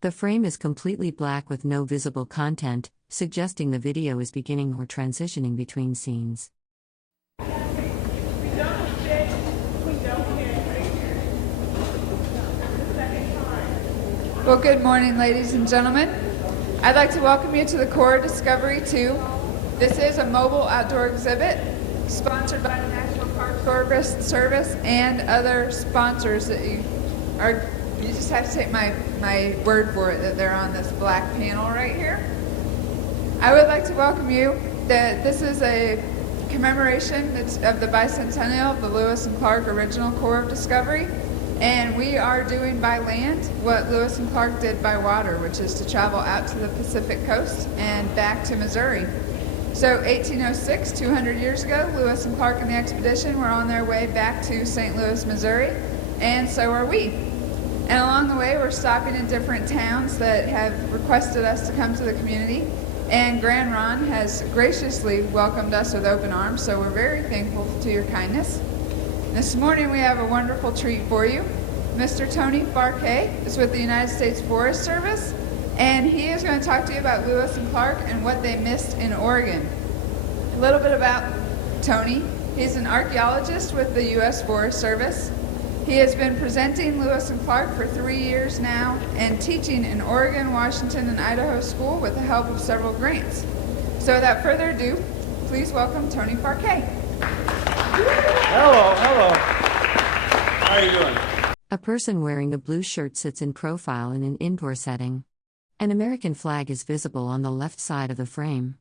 The frame is completely black with no visible content, suggesting the video is beginning or transitioning between scenes. Well, good morning, ladies and gentlemen. I'd like to welcome you to the Core Discovery 2. This is a mobile outdoor exhibit sponsored by the National Park Service and other sponsors that you just have to take my word for it that they're on this black panel right here. I would like to welcome you that this is a commemoration of the bicentennial of the Lewis and Clark original Corps of Discovery. And we are doing by land what Lewis and Clark did by water, which is to travel out to the Pacific coast and back to Missouri. So 1806, 200 years ago, Lewis and Clark and the expedition were on their way back to St. Louis, Missouri, and so are we. And along the way, we're stopping in different towns that have requested us to come to the community. And Grand Ron has graciously welcomed us with open arms, so we're very thankful to your kindness. This morning we have a wonderful treat for you. Mr. Tony Farque is with the United States Forest Service, and he is going to talk to you about Lewis and Clark and what they missed in Oregon. A little bit about Tony. He's an archaeologist with the U.S. Forest Service. He has been presenting Lewis and Clark for 3 years now and teaching in Oregon, Washington, and Idaho school with the help of several grants. So without further ado, please welcome Tony Farque. Hello. How are you doing? A person wearing a blue shirt sits in profile in an indoor setting. An American flag is visible on the left side of the frame.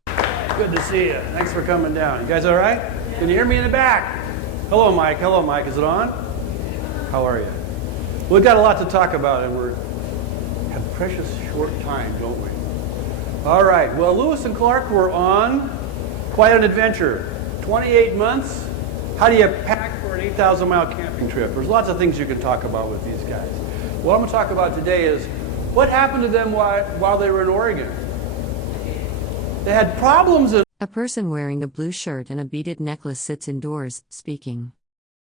Good to see you. Thanks for coming down. You guys all right? Can you hear me in the back? Hello, Mike. Is it on? How are you? We've got a lot to talk about, and we have a precious short time, don't we? All right. Well, Lewis and Clark were on quite an adventure. 28 months. How do you pack for an 8,000-mile camping trip? There's lots of things you can talk about with these guys. What I'm going to talk about today is what happened to them while they were in Oregon. They had problems in A person wearing a blue shirt and a beaded necklace sits indoors, speaking.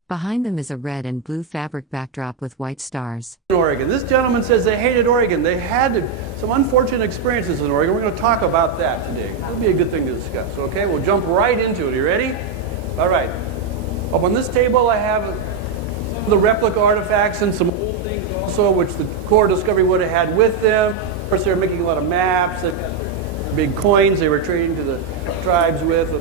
Behind them is a red and blue fabric backdrop with white stars. Oregon. This gentleman says they hated Oregon. They had some unfortunate experiences in Oregon. We're going to talk about that today. That'll be a good thing to discuss. Okay, we'll jump right into it. Are you ready? All right. Up on this table I have some of the replica artifacts and some old things also, which the Corps of Discovery would have had with them. Of course, they were making a lot of maps. They've got their big coins they were trading to the tribes with,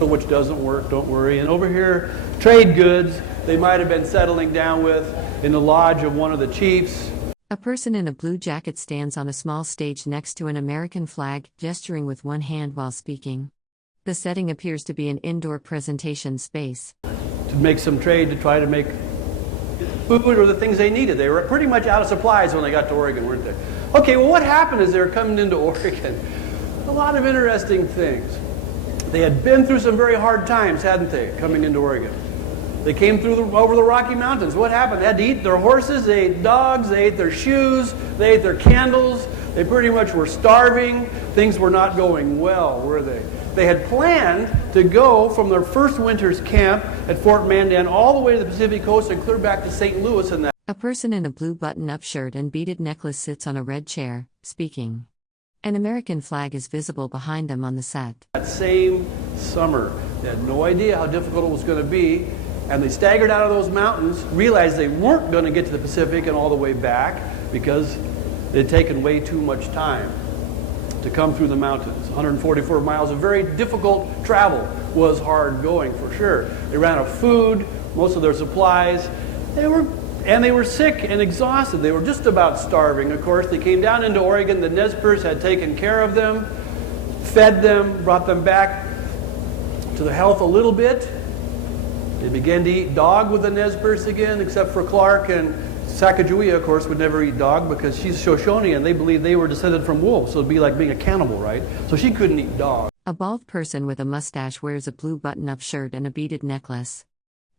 which doesn't work, don't worry. And over here, trade goods they might have been settling down with in the lodge of one of the chiefs. A person in a blue jacket stands on a small stage next to an American flag, gesturing with one hand while speaking. The setting appears to be an indoor presentation space. To make some trade to try to make food or the things they needed. They were pretty much out of supplies when they got to Oregon, weren't they? Okay, well what happened as they were coming into Oregon? A lot of interesting things. They had been through some very hard times, hadn't they, coming into Oregon? They came through over the Rocky Mountains. What happened? They had to eat their horses, they ate dogs, they ate their shoes, they ate their candles. They pretty much were starving. Things were not going well, were they? They had planned to go from their first winter's camp at Fort Mandan all the way to the Pacific coast and clear back to St. Louis and that. A person in a blue button-up shirt and beaded necklace sits on a red chair, speaking. An American flag is visible behind them on the set. That same summer, they had no idea how difficult it was going to be, and they staggered out of those mountains, realized they weren't going to get to the Pacific and all the way back because they'd taken way too much time to come through the mountains. 144 miles of very difficult travel was hard going for sure. They ran out of food, most of their supplies. They were sick and exhausted. They were just about starving, of course. They came down into Oregon. The Nez Perce had taken care of them, fed them, brought them back to their health a little bit. They began to eat dog with the Nez Perce again, except for Clark and Sacagawea, of course, would never eat dog because she's Shoshone and they believed they were descended from wolves, so it'd be like being a cannibal, right? So she couldn't eat dog. A bald person with a mustache wears a blue button-up shirt and a beaded necklace.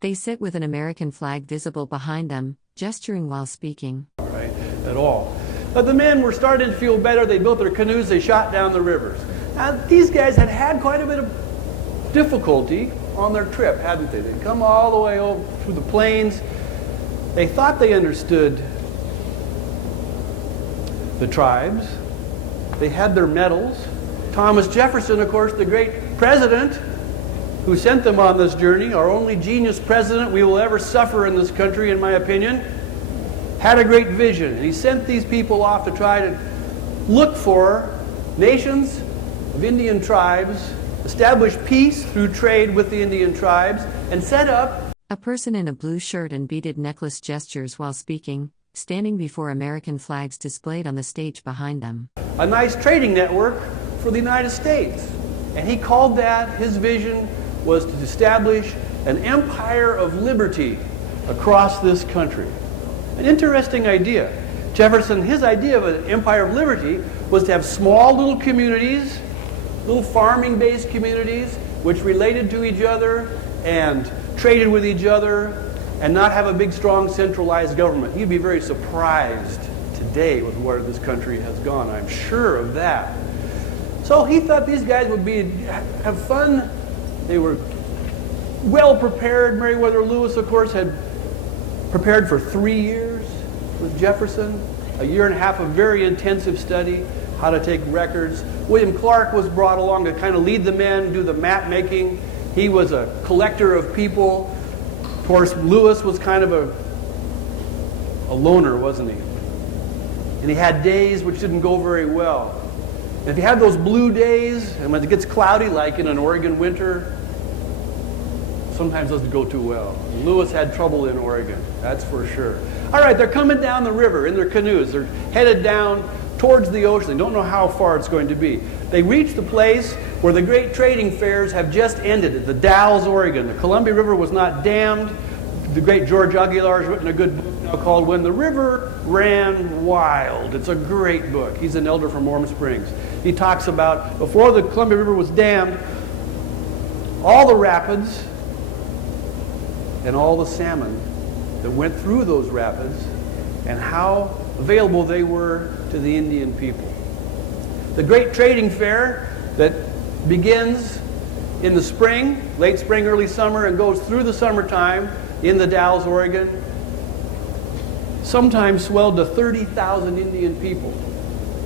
They sit with an American flag visible behind them, gesturing while speaking. All right, at all. But the men were starting to feel better. They built their canoes, they shot down the rivers. Now, these guys had had quite a bit of difficulty on their trip, hadn't they? They'd come all the way over through the plains. They thought they understood the tribes. They had their medals. Thomas Jefferson, of course, the great president who sent them on this journey, our only genius president we will ever suffer in this country, in my opinion, had a great vision. And he sent these people off to try to look for nations of Indian tribes, establish peace through trade with the Indian tribes, and set up. A person in a blue shirt and beaded necklace gestures while speaking, standing before American flags displayed on the stage behind them. A nice trading network for the United States. And he called that, his vision was to establish an empire of liberty across this country. An interesting idea. Jefferson, his idea of an empire of liberty was to have small little communities, little farming-based communities, which related to each other and traded with each other, and not have a big, strong, centralized government. He'd be very surprised today with where this country has gone. I'm sure of that. So he thought these guys would have fun. They were well prepared. Meriwether Lewis, of course, had prepared for 3 years with Jefferson, a year and a half of very intensive study, how to take records. William Clark was brought along to kind of lead the men, do the map making. He was a collector of people. Of course, Lewis was kind of a loner, wasn't he? And he had days which didn't go very well. And if you have those blue days, and when it gets cloudy, like in an Oregon winter, sometimes doesn't go too well. Lewis had trouble in Oregon, that's for sure. All right, they're coming down the river in their canoes. They're headed down towards the ocean. They don't know how far it's going to be. They reach the place where the great trading fairs have just ended at the Dalles, Oregon. The Columbia River was not dammed. The great George Aguilar has written a good book now called When the River Ran Wild. It's a great book. He's an elder from Warm Springs. He talks about before the Columbia River was dammed, all the rapids and all the salmon that went through those rapids and how available they were to the Indian people. The great trading fair that begins in the spring, late spring, early summer, and goes through the summertime in the Dalles, Oregon, sometimes swelled to 30,000 Indian people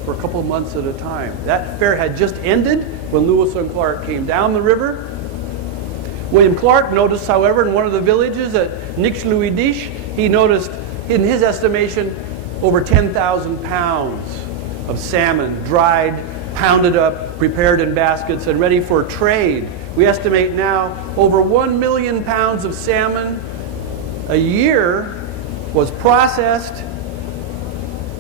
for a couple of months at a time. That fair had just ended when Lewis and Clark came down the river. William Clark noticed, however, in one of the villages at Nixluidish, he noticed, in his estimation, over 10,000 pounds of salmon, dried, pounded up, prepared in baskets, and ready for trade. We estimate now over 1 million pounds of salmon a year was processed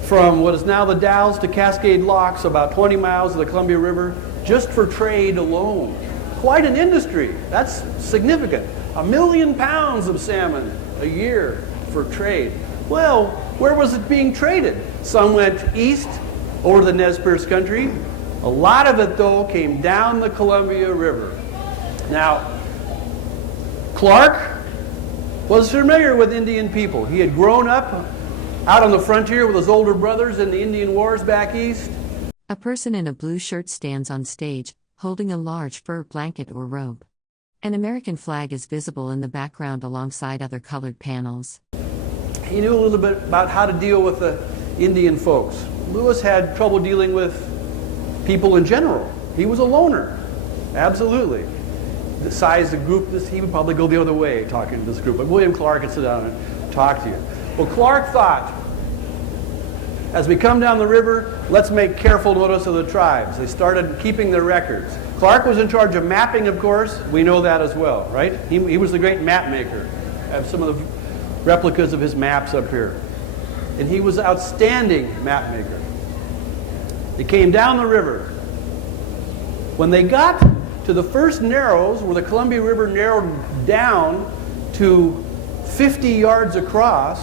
from what is now the Dalles to Cascade Locks, about 20 miles of the Columbia River, just for trade alone. Quite an industry. That's significant. 1 million pounds of salmon a year for trade. Well, where was it being traded? Some went east over the Nez Perce country. A lot of it, though, came down the Columbia River. Now, Clark was familiar with Indian people. He had grown up out on the frontier with his older brothers in the Indian Wars back east. A person in a blue shirt stands on stage, holding a large fur blanket or robe. An American flag is visible in the background alongside other colored panels. He knew a little bit about how to deal with the Indian folks. Lewis had trouble dealing with people in general. He was a loner, absolutely. The size of the group, he would probably go the other way talking to this group. But William Clark could sit down and talk to you. Well, Clark thought, as we come down the river, let's make careful notice of the tribes. They started keeping their records. Clark was in charge of mapping, of course. We know that as well, right? He was the great map maker. I have some of the replicas of his maps up here. And he was an outstanding map maker. They came down the river. When they got to the first narrows, where the Columbia River narrowed down to 50 yards across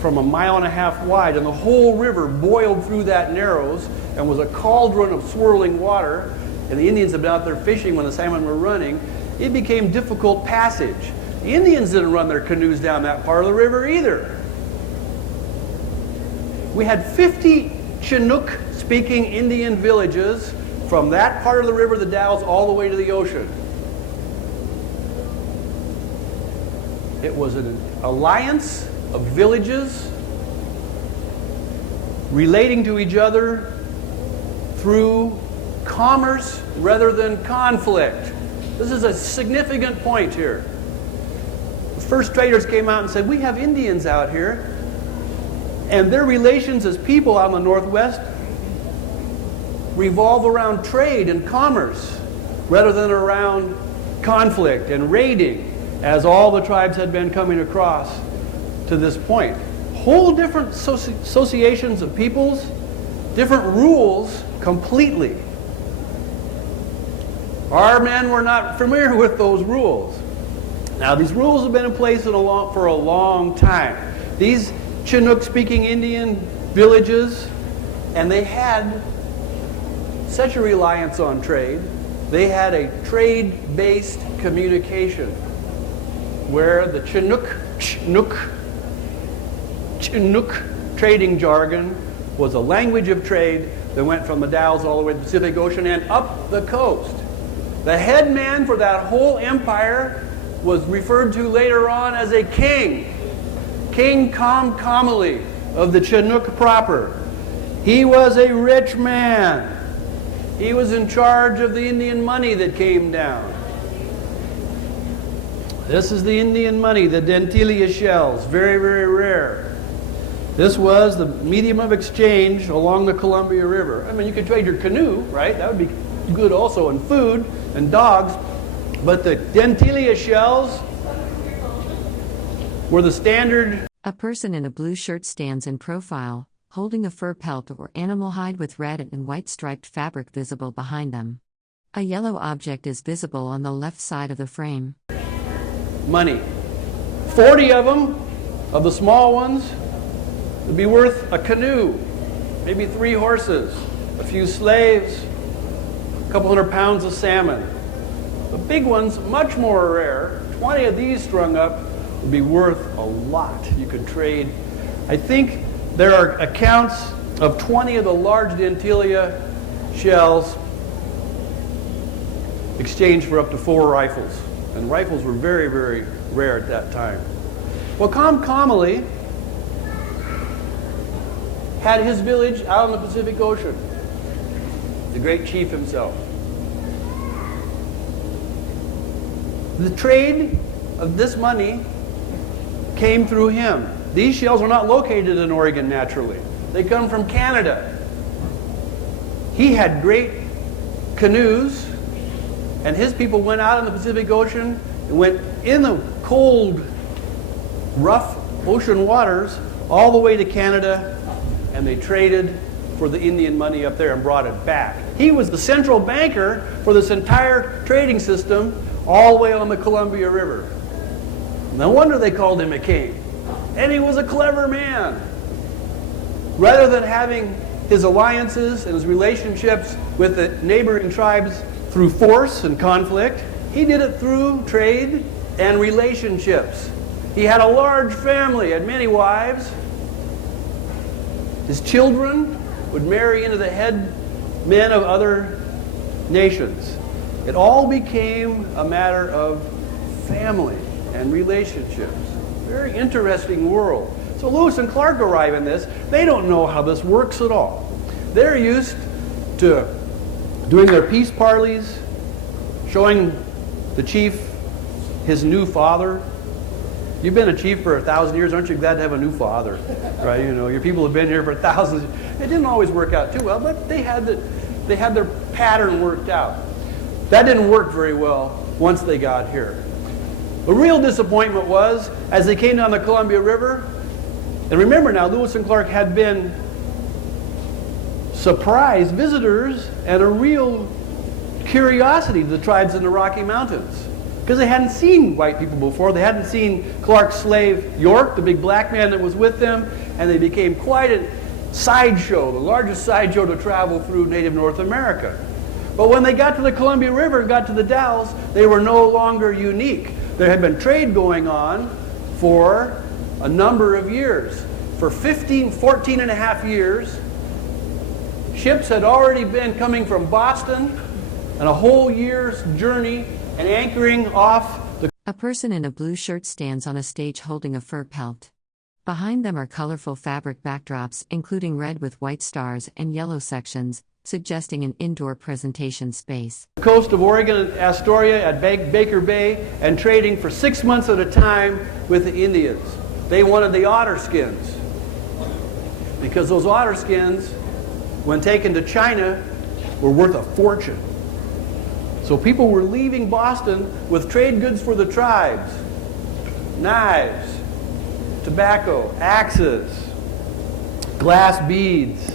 from 1.5 miles wide, and the whole river boiled through that narrows and was a cauldron of swirling water, and the Indians had been out there fishing when the salmon were running, it became difficult passage. The Indians didn't run their canoes down that part of the river either. We had 50 Chinook-speaking Indian villages from that part of the river, the Dalles, all the way to the ocean. It was an alliance of villages relating to each other through commerce rather than conflict. This is a significant point here. The first traders came out and said, we have Indians out here, and their relations as people out in the Northwest revolve around trade and commerce rather than around conflict and raiding, as all the tribes had been coming across to this point. Whole different associations of peoples, different rules completely. Our men were not familiar with those rules. Now, these rules have been in place for a long time. These Chinook-speaking Indian villages, and they had such a reliance on trade, they had a trade-based communication where the Chinook trading jargon was a language of trade that went from the Dalles all the way to the Pacific Ocean and up the coast. The head man for that whole empire was referred to later on as a king. King Kamkamali of the Chinook proper. He was a rich man. He was in charge of the Indian money that came down. This is the Indian money, the dentalia shells, very, very rare. This was the medium of exchange along the Columbia River. I mean, you could trade your canoe, right? That would be good also, and food and dogs. But the dentalia shells were the standard. A person in a blue shirt stands in profile, holding a fur pelt or animal hide with red and white striped fabric visible behind them. A yellow object is visible on the left side of the frame. Money. 40 of them, of the small ones, would be worth a canoe, maybe 3 horses, a few slaves, a couple 100 pounds of salmon. The big ones, much more rare, 20 of these strung up, would be worth a lot. You could trade. I think there are accounts of 20 of the large dentalia shells exchanged for up to 4 rifles. And rifles were very, very rare at that time. Well, Kamkamali had his village out on the Pacific Ocean. The great chief himself. The trade of this money came through him. These shells are not located in Oregon naturally. They come from Canada. He had great canoes, and his people went out in the Pacific Ocean and went in the cold, rough ocean waters all the way to Canada, and they traded for the Indian money up there and brought it back. He was the central banker for this entire trading system all the way on the Columbia River. No wonder they called him a king. And he was a clever man. Rather than having his alliances and his relationships with the neighboring tribes through force and conflict, he did it through trade and relationships. He had a large family, had many wives. His children would marry into the head men of other nations. It all became a matter of family and relationships. Very interesting world. So Lewis and Clark arrive in this. They don't know how this works at all. They're used to doing their peace parleys, showing the chief his new father. You've been a chief for 1,000 years, aren't you glad to have a new father? Right? You know, your people have been here for thousands. It didn't always work out too well, but they had their pattern worked out. That didn't work very well once they got here. The real disappointment was, as they came down the Columbia River, and remember now, Lewis and Clark had been surprise visitors and a real curiosity to the tribes in the Rocky Mountains. Because they hadn't seen white people before. They hadn't seen Clark's slave York, the big black man that was with them, and they became quite a sideshow, the largest sideshow to travel through native North America. But when they got to the Columbia River, got to the Dalles, they were no longer unique. There had been trade going on for a number of years. For 14 and a half years, ships had already been coming from Boston and a whole year's journey and anchoring off the... A person in a blue shirt stands on a stage holding a fur pelt. Behind them are colorful fabric backdrops, including red with white stars and yellow sections, suggesting an indoor presentation space. The coast of Oregon and Astoria at Baker Bay and trading for 6 months at a time with the Indians. They wanted the otter skins because those otter skins, when taken to China, were worth a fortune. So people were leaving Boston with trade goods for the tribes: knives, tobacco, axes, glass beads.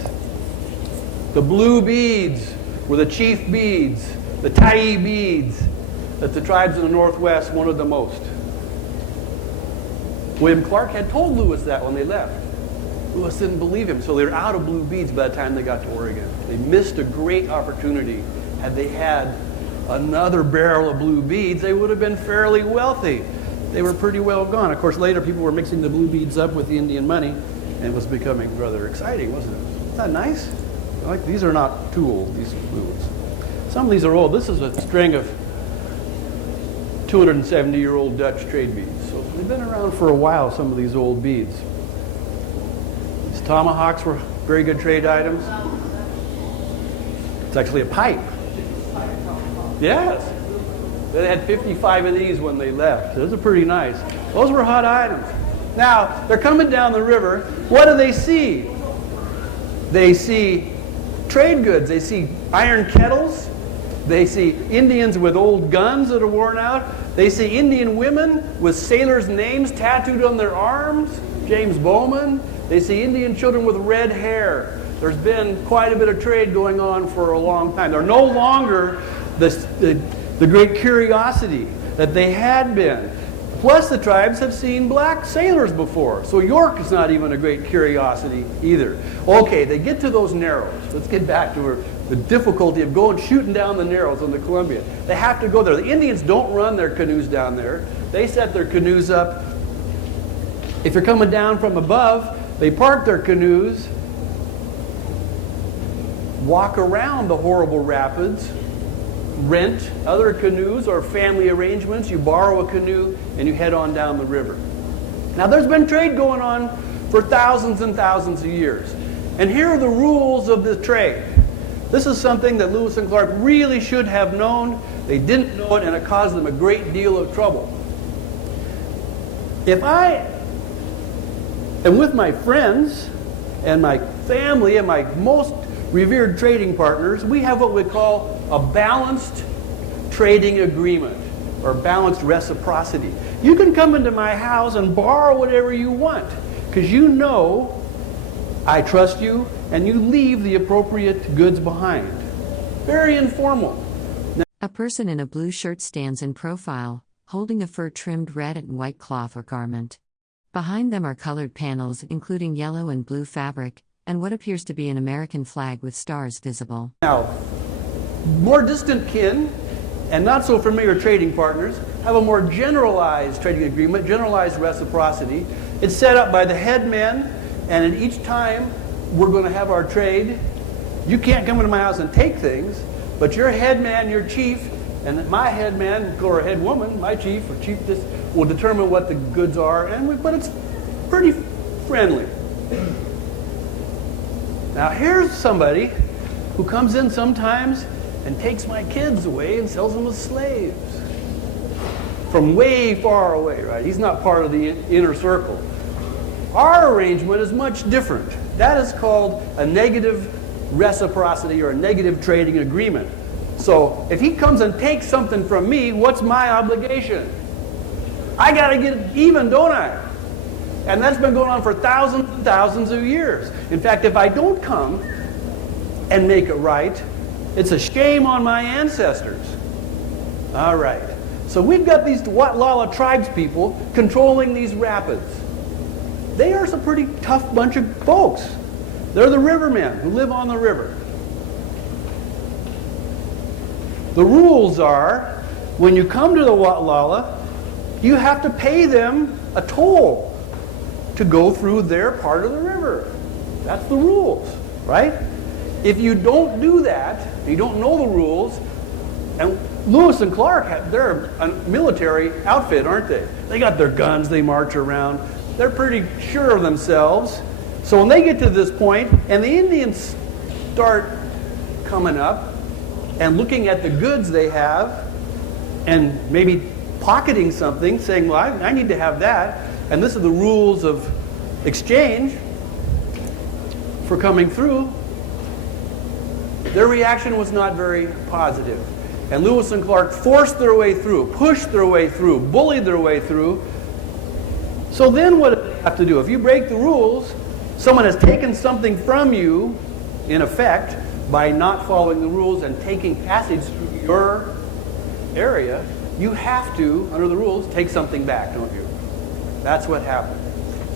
The blue beads were the chief beads, the Tyee beads that the tribes in the Northwest wanted the most. William Clark had told Lewis that when they left. Lewis didn't believe him, so they were out of blue beads by the time they got to Oregon. They missed a great opportunity. Had they had another barrel of blue beads, they would have been fairly wealthy. They were pretty well gone. Of course, later people were mixing the blue beads up with the Indian money, and it was becoming rather exciting, wasn't it? Isn't that nice? Like, these are not too old, these blue ones. Some of these are old. This is a string of 270-year-old Dutch trade beads. So they've been around for a while, some of these old beads. These tomahawks were very good trade items. It's actually a pipe. Yes. They had 55 of these when they left. Those are pretty nice. Those were hot items. Now, they're coming down the river. What do they see? They see trade goods. They see iron kettles. They see Indians with old guns that are worn out. They see Indian women with sailors' names tattooed on their arms. James Bowman. They see Indian children with red hair. There's been quite a bit of trade going on for a long time. They're no longer the great curiosity that they had been. Plus, the tribes have seen black sailors before. So York is not even a great curiosity either. Okay, they get to those narrows. Let's get back to the difficulty of shooting down the narrows on the Columbia. They have to go there. The Indians don't run their canoes down there. They set their canoes up. If you're coming down from above, they park their canoes, walk around the horrible rapids, rent other canoes or family arrangements. You borrow a canoe and you head on down the river. Now, there's been trade going on for thousands and thousands of years. And here are the rules of the trade. This is something that Lewis and Clark really should have known. They didn't know it, and it caused them a great deal of trouble. If I am with my friends and my family and my most revered trading partners, we have what we call a balanced trading agreement, or balanced reciprocity. You can come into my house and borrow whatever you want, because you know I trust you, and you leave the appropriate goods behind. Very informal. A person in a blue shirt stands in profile, holding a fur-trimmed red and white cloth or garment. Behind them are colored panels including yellow and blue fabric, and what appears to be an American flag with stars visible. Now, more distant kin and not so familiar trading partners have a more generalized trading agreement, generalized reciprocity. It's set up by the headmen, and at each time we're going to have our trade. You can't come into my house and take things, but your headman, your chief, and my headman or head woman, my chief or chiefess, will determine what the goods are, but it's pretty friendly. Now, here's somebody who comes in sometimes and takes my kids away and sells them as slaves from way far away, right? He's not part of the inner circle. Our arrangement is much different. That is called a negative reciprocity or a negative trading agreement. So if he comes and takes something from me, what's my obligation? I got to get even, don't I? And that's been going on for thousands and thousands of years. In fact, if I don't come and make it right, it's a shame on my ancestors. All right. So we've got these Watlala tribes people controlling these rapids. They are some pretty tough bunch of folks. They're the rivermen who live on the river. The rules are, when you come to the Watlala, you have to pay them a toll to go through their part of the river. That's the rules, right? If you don't do that, you don't know the rules, and Lewis and Clark, they're a military outfit, aren't they? They got their guns, they march around. They're pretty sure of themselves. So when they get to this point, and the Indians start coming up and looking at the goods they have, and maybe pocketing something, saying, well, I need to have that, and this are the rules of exchange for coming through, their reaction was not very positive. And Lewis and Clark forced their way through, pushed their way through, bullied their way through. So then what do they have to do? If you break the rules, someone has taken something from you, in effect, by not following the rules and taking passage through your area, you have to, under the rules, take something back, don't you? That's what happened.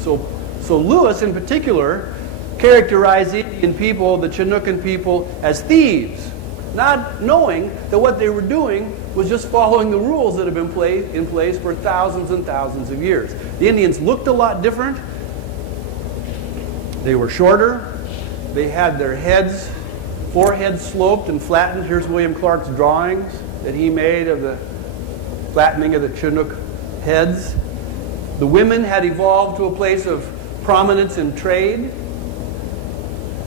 So Lewis, in particular, characterized the Indian people, the Chinookan people, as thieves, not knowing that what they were doing was just following the rules that have been in place for thousands and thousands of years. The Indians looked a lot different. They were shorter. They had their foreheads sloped and flattened. Here's William Clark's drawings that he made of the flattening of the Chinook heads. The women had evolved to a place of prominence in trade.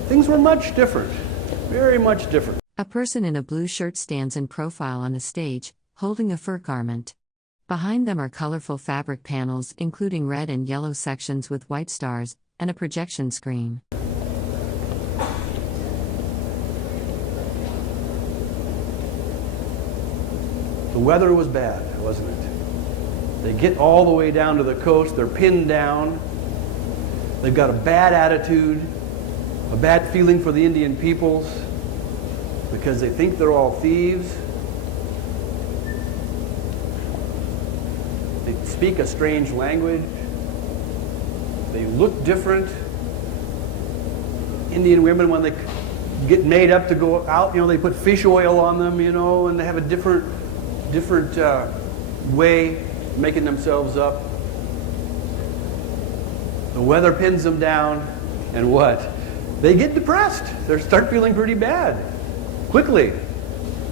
Things were much different, very much different. A person in a blue shirt stands in profile on the stage, holding a fur garment. Behind them are colorful fabric panels, including red and yellow sections with white stars, and a projection screen. The weather was bad, wasn't it? They get all the way down to the coast, they're pinned down, they've got a bad attitude, a bad feeling for the Indian peoples, because they think they're all thieves. They speak a strange language. They look different. Indian women, when they get made up to go out, they put fish oil on them, and they have a different way of making themselves up. The weather pins them down, and what? They get depressed. They start feeling pretty bad. Quickly.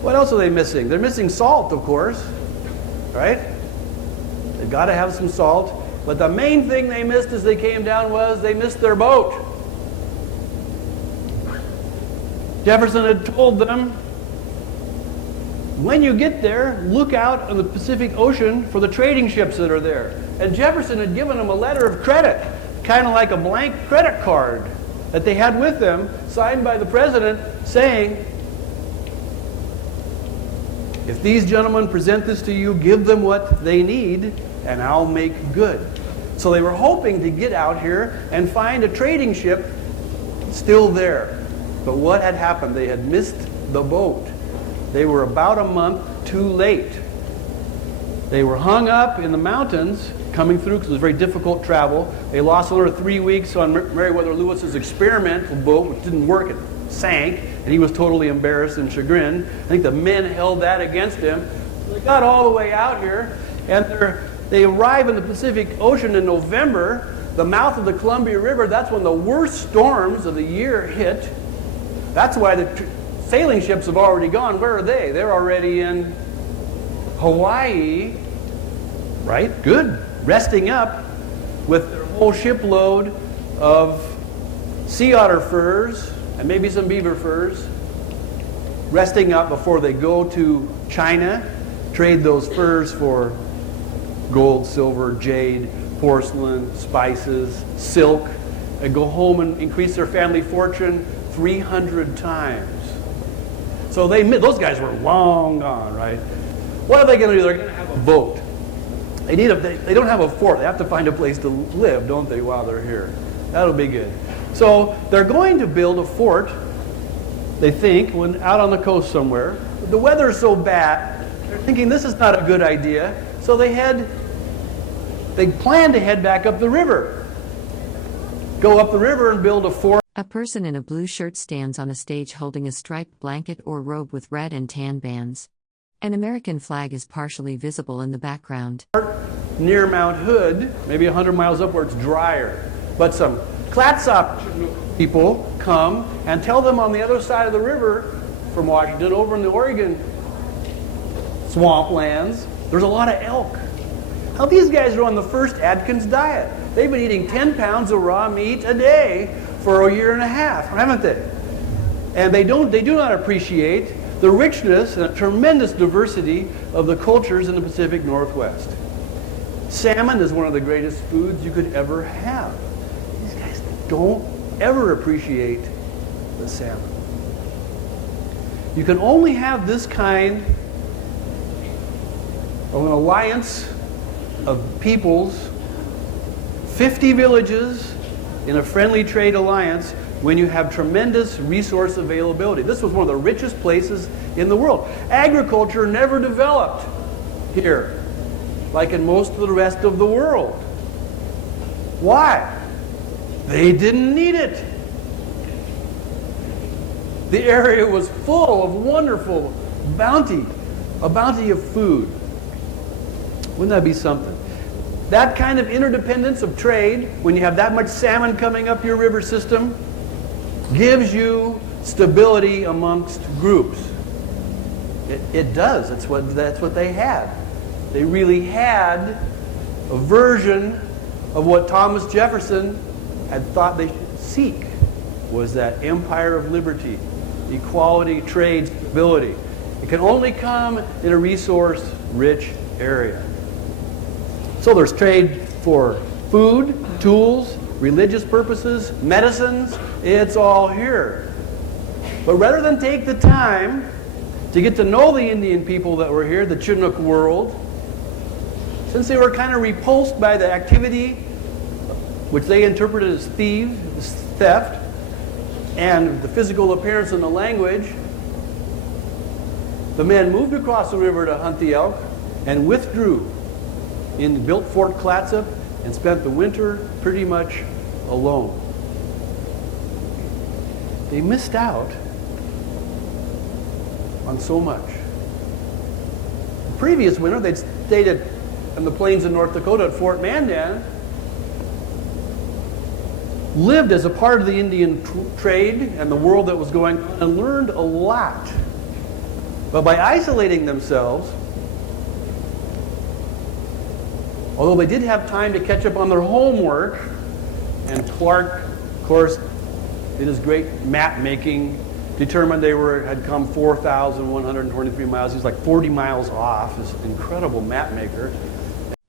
What else are they missing? They're missing salt, of course, right? They've got to have some salt. But the main thing they missed as they came down was they missed their boat. Jefferson had told them, when you get there, look out on the Pacific Ocean for the trading ships that are there. And Jefferson had given them a letter of credit, kind of like a blank credit card that they had with them, signed by the president, saying, if these gentlemen present this to you, give them what they need, and I'll make good. So they were hoping to get out here and find a trading ship still there. But what had happened? They had missed the boat. They were about a month too late. They were hung up in the mountains coming through because it was very difficult travel. They lost another 3 weeks on Meriwether Lewis's experimental boat, which didn't work. It sank, and he was totally embarrassed and chagrined. I think the men held that against him. So they got all the way out here, and they arrive in the Pacific Ocean in November, the mouth of the Columbia River. That's when the worst storms of the year hit. That's why the sailing ships have already gone. Where are they? They're already in Hawaii, right? Good. Resting up with their whole shipload of sea otter furs and maybe some beaver furs, resting up before they go to China, trade those furs for gold, silver, jade, porcelain, spices, silk, and go home and increase their family fortune 300 times. So those guys were long gone, right? What are they going to do? They're going to have a boat. They don't have a fort. They have to find a place to live, don't they, while they're here? That'll be good. So they're going to build a fort, they think, out on the coast somewhere. But the weather is so bad, they're thinking this is not a good idea. So they plan to head back up the river. Go up the river and build a fort. A person in a blue shirt stands on a stage holding a striped blanket or robe with red and tan bands. An American flag is partially visible in the background. Near Mount Hood, maybe 100 miles up where it's drier. But some Clatsop people come and tell them on the other side of the river from Washington, over in the Oregon swamplands, there's a lot of elk. Now these guys are on the first Atkins diet. They've been eating 10 pounds of raw meat a day for a year and a half, haven't they? And they do not appreciate the richness and tremendous diversity of the cultures in the Pacific Northwest. Salmon is one of the greatest foods you could ever have. These guys don't ever appreciate the salmon. You can only have this kind of an alliance of peoples, 50 villages in a friendly trade alliance, when you have tremendous resource availability. This was one of the richest places in the world. Agriculture never developed here, like in most of the rest of the world. Why? They didn't need it. The area was full of wonderful bounty, a bounty of food. Wouldn't that be something? That kind of interdependence of trade, when you have that much salmon coming up your river system, gives you stability amongst groups. It does. That's what they had. They really had a version of what Thomas Jefferson had thought they should seek, was that empire of liberty, equality, trade, stability. It can only come in a resource-rich area. So there's trade for food, tools, religious purposes, medicines. It's all here. But rather than take the time to get to know the Indian people that were here, the Chinook world, since they were kind of repulsed by the activity, which they interpreted as thieves, theft, and the physical appearance and the language, the men moved across the river to hunt the elk and withdrew and built Fort Clatsop and spent the winter pretty much alone. They missed out on so much. The previous winter, they'd stayed in the plains of North Dakota at Fort Mandan, lived as a part of the Indian trade and the world that was going on, and learned a lot. But by isolating themselves, although they did have time to catch up on their homework, and Clark, of course, in his great map making, determined they had come 4,123 miles. He was like 40 miles off, this incredible map maker.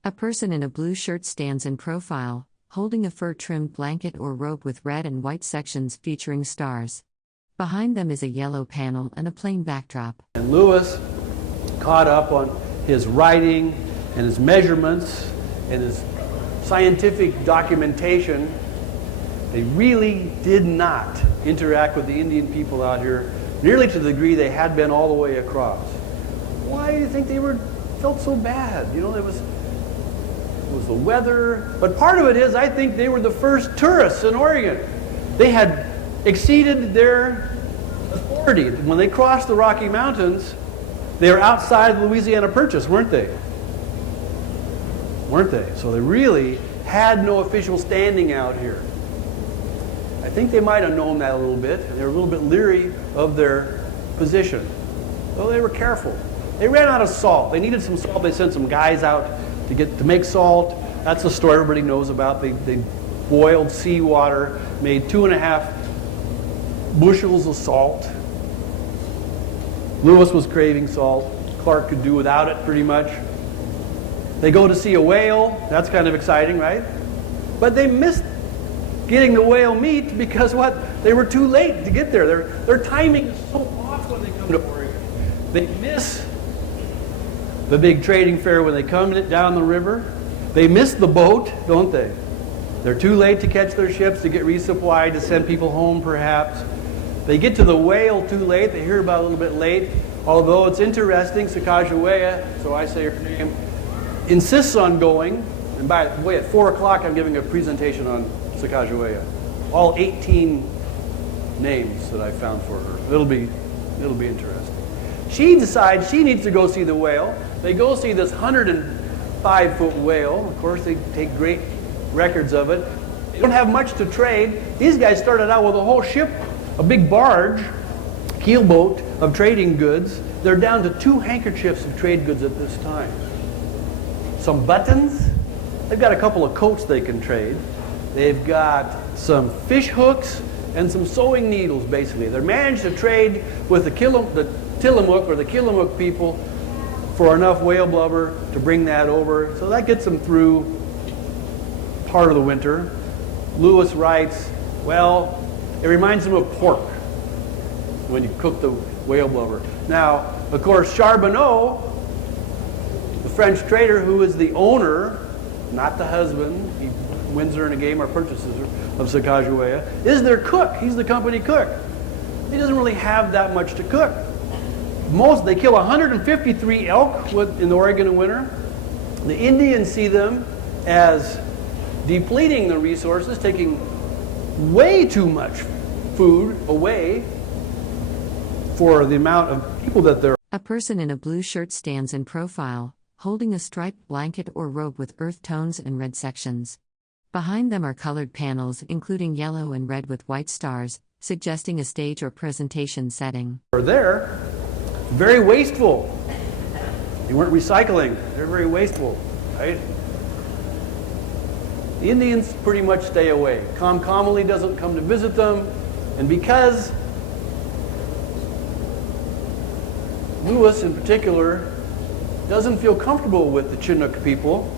A person in a blue shirt stands in profile, holding a fur-trimmed blanket or robe with red and white sections featuring stars. Behind them is a yellow panel and a plain backdrop. And Lewis, caught up on his writing and his measurements and his scientific documentation, they really did not interact with the Indian people out here nearly to the degree they had been all the way across. Why do you think they felt so bad? You know, it was the weather, but part of it is I think they were the first tourists in Oregon. They had exceeded their authority. When they crossed the Rocky Mountains, they were outside of Louisiana Purchase, weren't they? Weren't they? So they really had no official standing out here. I think they might have known that a little bit, and they were a little bit leery of their position. Though they were careful. They ran out of salt. They needed some salt. They sent some guys out to make salt. That's the story everybody knows about. They boiled seawater, made 2.5 bushels of salt. Lewis was craving salt. Clark could do without it pretty much. They go to see a whale. That's kind of exciting, right? But they missed getting the whale meat because what? They were too late to get there. Their timing is so off when they come to Oregon. They miss the big trading fair when they come down the river. They miss the boat, don't they? They're too late to catch their ships, to get resupplied, to send people home perhaps. They get to the whale too late. They hear about it a little bit late. Although it's interesting, Sacagawea, so I say her name, insists on going. And by the way, at 4 o'clock I'm giving a presentation on Sacagawea. All 18 names that I found for her. It'll be interesting. She decides she needs to go see the whale. They go see this 105-foot whale. Of course, they take great records of it. They don't have much to trade. These guys started out with a whole ship, a big barge, keelboat of trading goods. They're down to 2 handkerchiefs of trade goods at this time. Some buttons They've got a couple of coats they can trade. They've got some fish hooks and some sewing needles, basically. They're managed to trade with the Tillamook or the Killamook people for enough whale blubber to bring that over. So that gets them through part of the winter. Lewis writes, well, it reminds them of pork when you cook the whale blubber. Now, of course, Charbonneau, the French trader who is the owner, not the husband, he wins her in a game or purchases her, of Sacagawea, is their cook. He's the company cook. He doesn't really have that much to cook. They kill 153 elk in the Oregon winter. The Indians see them as depleting the resources, taking way too much food away for the amount of people that they're. A person in a blue shirt stands in profile, holding a striped blanket or robe with earth tones and red sections. Behind them are colored panels including yellow and red with white stars, suggesting a stage or presentation setting. They're very wasteful. They weren't recycling. They're very wasteful, right? The Indians pretty much stay away. Commonly doesn't come to visit them, and because Lewis in particular doesn't feel comfortable with the Chinook people,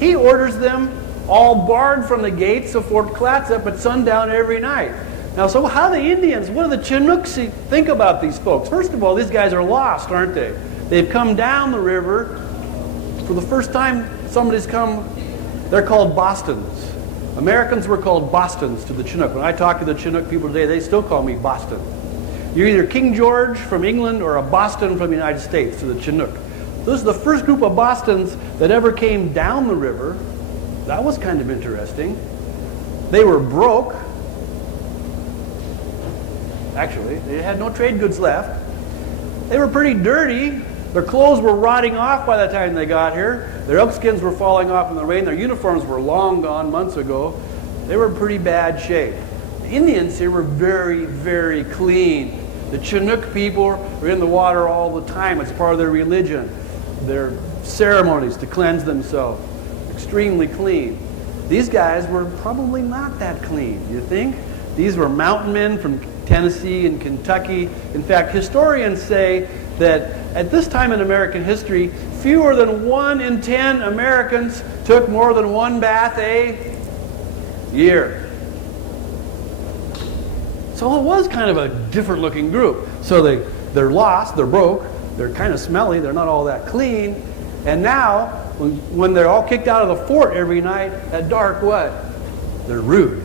he orders them all barred from the gates of Fort Clatsop at sundown every night. Now, so how the Indians, what do the Chinooks think about these folks? First of all, these guys are lost, aren't they? They've come down the river. For the first time somebody's come, they're called Bostons. Americans were called Bostons to the Chinook. When I talk to the Chinook people today, they still call me Boston. You're either King George from England or a Boston from the United States to the Chinook. This is the first group of Bostons that ever came down the river. That was kind of interesting. They were broke. Actually, they had no trade goods left. They were pretty dirty. Their clothes were rotting off by the time they got here. Their elk skins were falling off in the rain. Their uniforms were long gone months ago. They were in pretty bad shape. The Indians here were very, very clean. The Chinook people were in the water all the time. It's part of their religion, their ceremonies to cleanse themselves. Extremely clean. These guys were probably not that clean, you think? These were mountain men from Tennessee and Kentucky. In fact, historians say that at this time in American history, fewer than 1 in 10 Americans took more than one bath a year. So it was kind of a different looking group. So they're lost, they're broke, they're kind of smelly, they're not all that clean. And now, when they're all kicked out of the fort every night at dark, what? They're rude.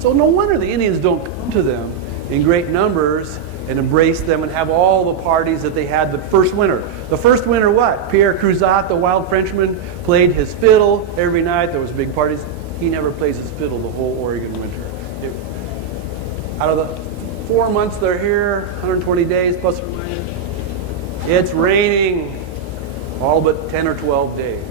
So no wonder the Indians don't come to them in great numbers and embrace them and have all the parties that they had the first winter. The first winter what? Pierre Cruzat, the wild Frenchman, played his fiddle every night. There was big parties. He never plays his fiddle the whole Oregon winter. Out of the 4 months they're here, 120 days plus or minus, it's raining all but 10 or 12 days.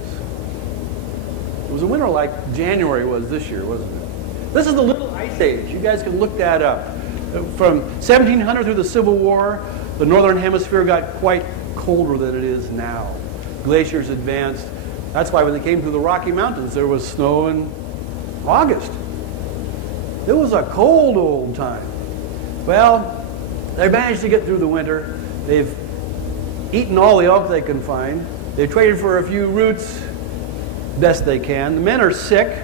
It was a winter like January was this year, wasn't it? This is the Little Ice Age. You guys can look that up. From 1700 through the Civil War, the northern hemisphere got quite colder than it is now. Glaciers advanced. That's why when they came through the Rocky Mountains, there was snow in August. It was a cold old time. Well, they managed to get through the winter. They've eaten all the elk they can find. They've traded for a few roots best they can. The men are sick.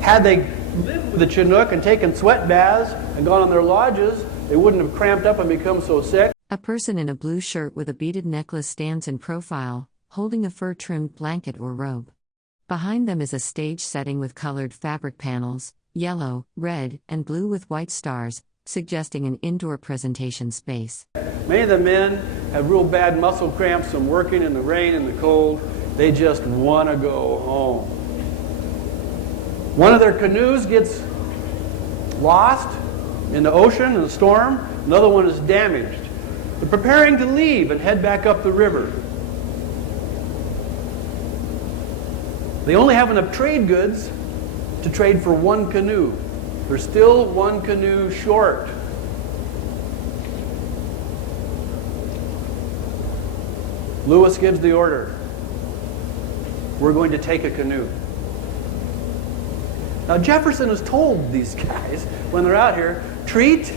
Had they lived with the Chinook and taken sweat baths and gone on their lodges, they wouldn't have cramped up and become so sick. A person in a blue shirt with a beaded necklace stands in profile, holding a fur-trimmed blanket or robe. Behind them is a stage setting with colored fabric panels, yellow, red, and blue with white stars, suggesting an indoor presentation space. Many of the men have real bad muscle cramps from working in the rain and the cold. They just want to go home. One of their canoes gets lost in the ocean in a storm. Another one is damaged. They're preparing to leave and head back up the river. They only have enough trade goods to trade for one canoe. They're still one canoe short. Lewis gives the order. We're going to take a canoe. Now Jefferson has told these guys when they're out here, treat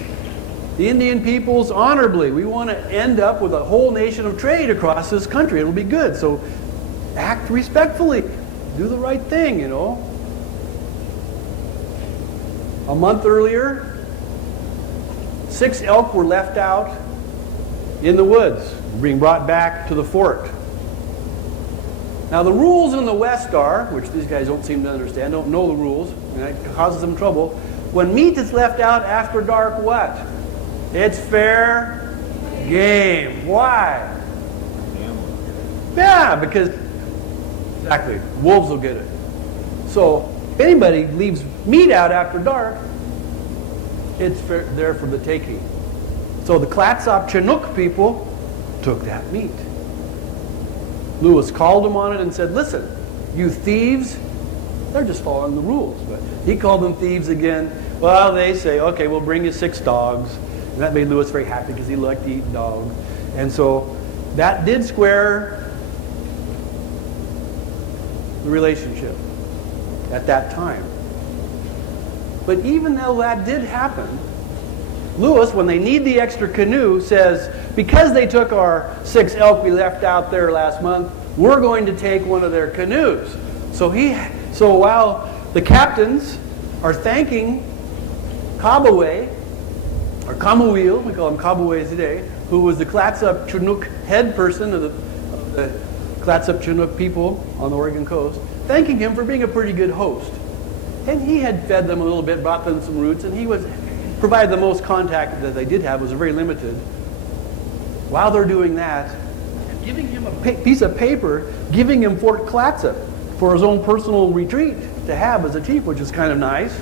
the Indian peoples honorably. We want to end up with a whole nation of trade across this country. It'll be good. So act respectfully. Do the right thing, you know. A month earlier, 6 elk were left out in the woods, being brought back to the fort. Now the rules in the West are, which these guys don't seem to understand, don't know the rules, and that causes them trouble. When meat is left out after dark, what? It's fair game. Why? Yeah, because, exactly, wolves will get it. So if anybody leaves meat out after dark, it's fair, there for the taking. So the Clatsop Chinook people took that meat. Lewis called them on it and said, listen, you thieves, they're just following the rules. But he called them thieves again. Well, they say, okay, we'll bring you 6 dogs. And that made Lewis very happy because he liked to eat dogs. And so that did square the relationship at that time. But even though that did happen, Lewis, when they need the extra canoe, says, because they took our 6 elk we left out there last month, we're going to take one of their canoes. So while the captains are thanking Kabaway, or Kamuil, we call him Kabaway today, who was the Clatsop Chinook head person of the Clatsop Chinook people on the Oregon coast, thanking him for being a pretty good host. And he had fed them a little bit, brought them some roots, and he was provided the most contact that they did have was very limited. While they're doing that, and giving him a piece of paper, giving him Fort Clatsop for his own personal retreat to have as a chief, which is kind of nice.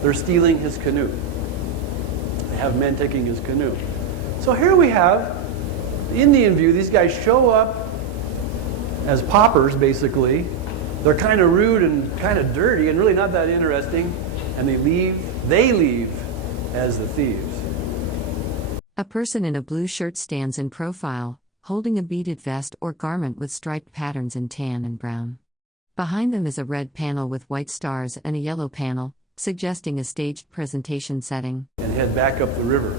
They're stealing his canoe. They have men taking his canoe. So here we have the Indian view. These guys show up as paupers, basically. They're kind of rude and kind of dirty and really not that interesting. And they leave as the thieves. A person in a blue shirt stands in profile, holding a beaded vest or garment with striped patterns in tan and brown. Behind them is a red panel with white stars and a yellow panel, suggesting a staged presentation setting. And head back up the river.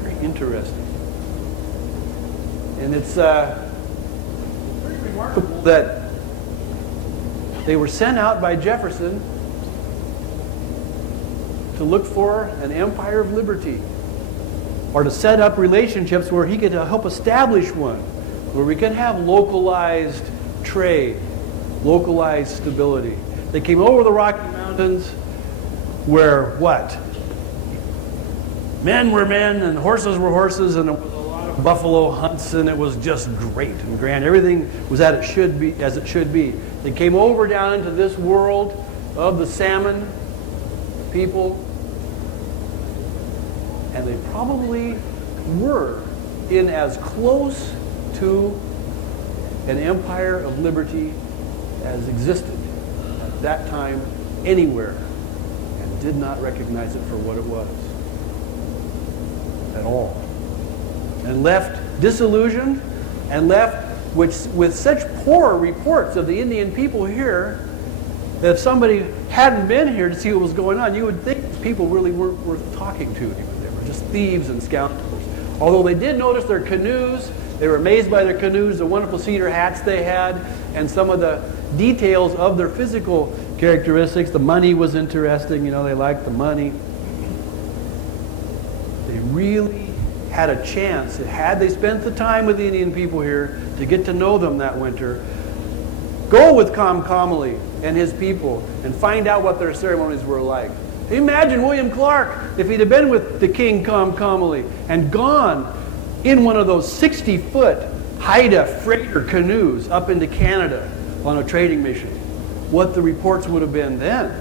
Very interesting. And it's very remarkable that they were sent out by Jefferson to look for an empire of liberty, or to set up relationships where he could help establish one, where we can have localized trade, localized stability. They came over the Rocky Mountains where what? Men were men and horses were horses, and there was a lot of buffalo hunts, and it was just great and grand. Everything was as it should be. They came over down into this world of the salmon people, and they probably were in as close to an empire of liberty as existed at that time anywhere, and did not recognize it for what it was at all. And left disillusioned, and left with such poor reports of the Indian people here that if somebody hadn't been here to see what was going on, you would think people really weren't worth talking to. They were just thieves and scoundrels. Although they did notice their canoes, they were amazed by their canoes, the wonderful cedar hats they had, and some of the details of their physical characteristics. The money was interesting, they liked the money. They really had a chance, had they spent the time with the Indian people here to get to know them that winter. Go with Kamkamali and his people and find out what their ceremonies were like. Imagine William Clark if he'd have been with the King Kamkamali and gone in one of those 60-foot Haida freighter canoes up into Canada on a trading mission. What the reports would have been then.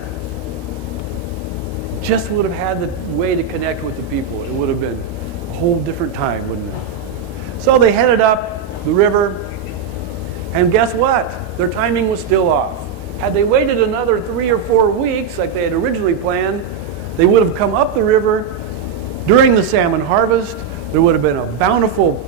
Just would have had the way to connect with the people. It would have been a whole different time, wouldn't it? So they headed up the river, and guess what? Their timing was still off. Had they waited another 3 or 4 weeks, like they had originally planned, they would have come up the river during the salmon harvest. There would have been a bountiful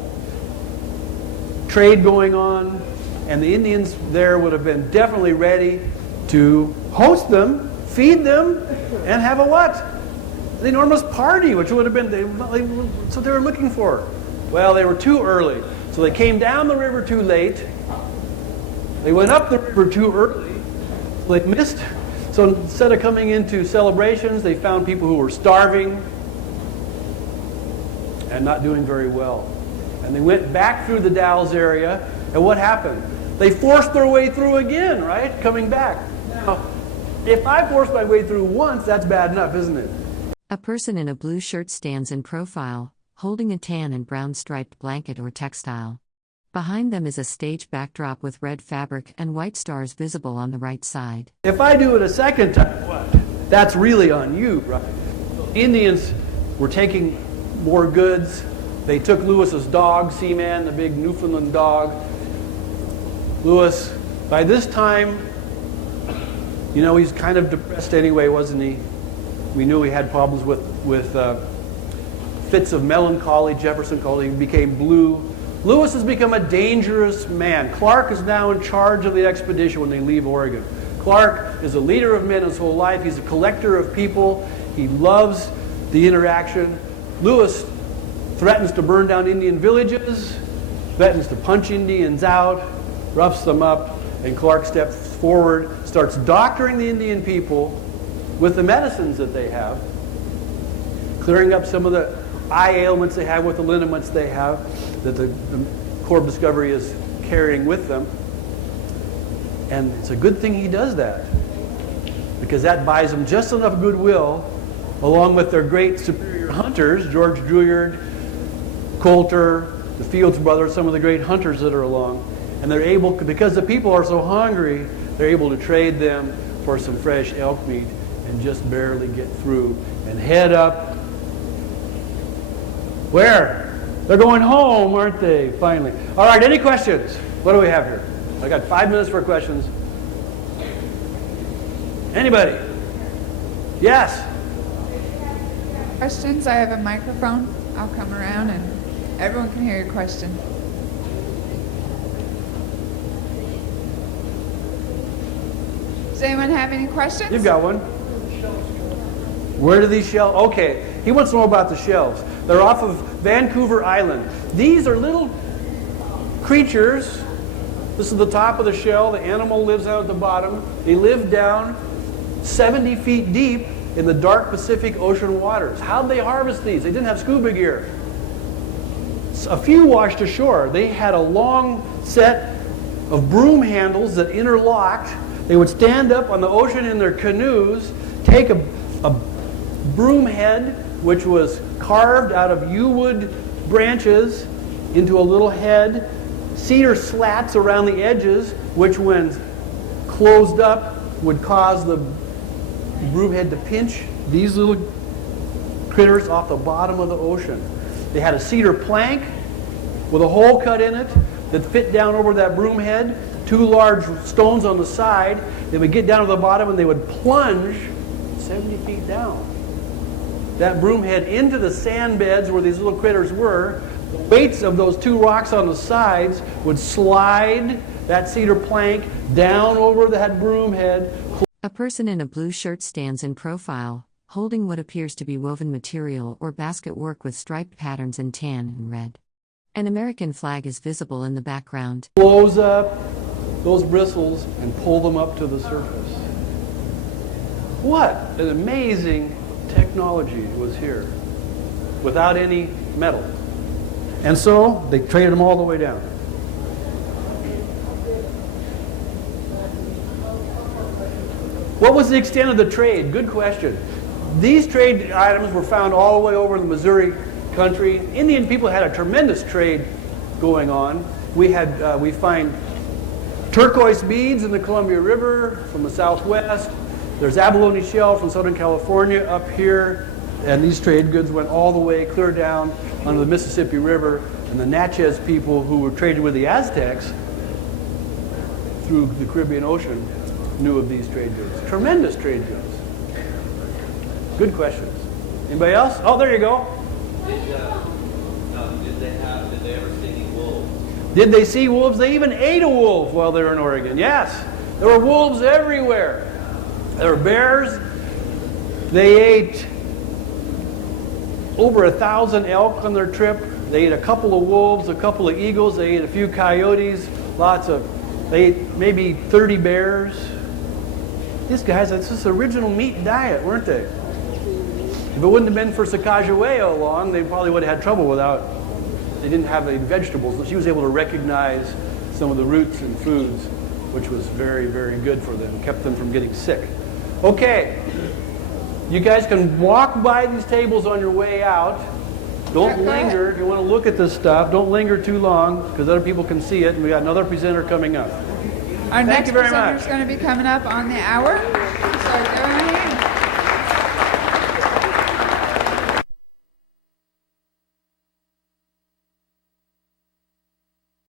trade going on, and the Indians there would have been definitely ready to host them, feed them, and have a what? An enormous party, which would have been that's what they were looking for. Well, they were too early. So they came down the river too late. They went up the river too early. They missed. So instead of coming into celebrations, they found people who were starving and not doing very well. And they went back through the Dalles area, and what happened? They forced their way through again, right? Coming back. Now, if I force my way through once, that's bad enough, isn't it? A person in a blue shirt stands in profile, holding a tan and brown striped blanket or textile. Behind them is a stage backdrop with red fabric and white stars visible on the right side. If I do it a second time, what? That's really on you, right? Indians were taking more goods. They took Lewis's dog, Seaman, the big Newfoundland dog. Lewis, by this time, you know, he's kind of depressed anyway, wasn't he? We knew he had problems with fits of melancholy. Jefferson called it. He became blue. Lewis has become a dangerous man. Clark is now in charge of the expedition when they leave Oregon. Clark is a leader of men his whole life. He's a collector of people. He loves the interaction. Lewis threatens to burn down Indian villages, threatens to punch Indians out, roughs them up, and Clark steps forward, starts doctoring the Indian people with the medicines that they have, clearing up some of the eye ailments they have with the liniments they have that the Corps of Discovery is carrying with them. And it's a good thing he does that, because that buys them just enough goodwill, along with their great superior hunters, George Drouillard, Coulter, the Fields brothers, some of the great hunters that are along. And they're able, because the people are so hungry, they're able to trade them for some fresh elk meat and just barely get through and head up. Where? They're going home, aren't they, finally? All right, any questions? What do we have here? I got 5 minutes for questions. Anybody? Yes? Questions? I have a microphone. I'll come around and everyone can hear your question. Does anyone have any questions? You've got one. Where do these shells? Okay, he wants to know about the shells. They're off of Vancouver Island. These are little creatures. This is the top of the shell. The animal lives out at the bottom. They live down 70 feet deep in the dark Pacific Ocean waters. How'd they harvest these? They didn't have scuba gear. A few washed ashore. They had a long set of broom handles that interlocked. They would stand up on the ocean in their canoes, take a broom head, which was carved out of yew wood branches, into a little head, cedar slats around the edges, which when closed up would cause the broom head to pinch these little critters off the bottom of the ocean. They had a cedar plank with a hole cut in it that fit down over that broom head, 2 large stones on the side. They would get down to the bottom and they would plunge 70 feet down that broom head into the sand beds where these little critters were. The weights of those 2 rocks on the sides would slide that cedar plank down over that broom head. A person in a blue shirt stands in profile, holding what appears to be woven material or basket work with striped patterns in tan and red. An American flag is visible in the background. Close up those bristles and pull them up to the surface. What an amazing technology was here without any metal. And so they traded them all the way down. What was the extent of the trade? Good question. These trade items were found all the way over in the Missouri country. Indian people had a tremendous trade going on. We find turquoise beads in the Columbia River from the southwest. There's abalone shell from Southern California up here. And these trade goods went all the way clear down under the Mississippi River. And the Natchez people who were trading with the Aztecs through the Caribbean Ocean knew of these trade goods. Tremendous trade goods. Good questions. Anybody else? Oh, there you go. Did they ever see any wolves? Did they see wolves? They even ate a wolf while they were in Oregon. Yes. There were wolves everywhere. There were bears. They ate over 1,000 elk on their trip. They ate a couple of wolves, a couple of eagles. They ate a few coyotes. They ate maybe 30 bears. These guys, it's just original meat diet, weren't they? If it wouldn't have been for Sacagawea along, they probably would have had trouble they didn't have any vegetables. She was able to recognize some of the roots and foods, which was very, very good for them, kept them from getting sick. Okay, you guys can walk by these tables on your way out. Don't linger. If you want to look at this stuff, don't linger too long because other people can see it, and we got another presenter coming up. Our next presenter is going to be coming up on the hour. So go ahead.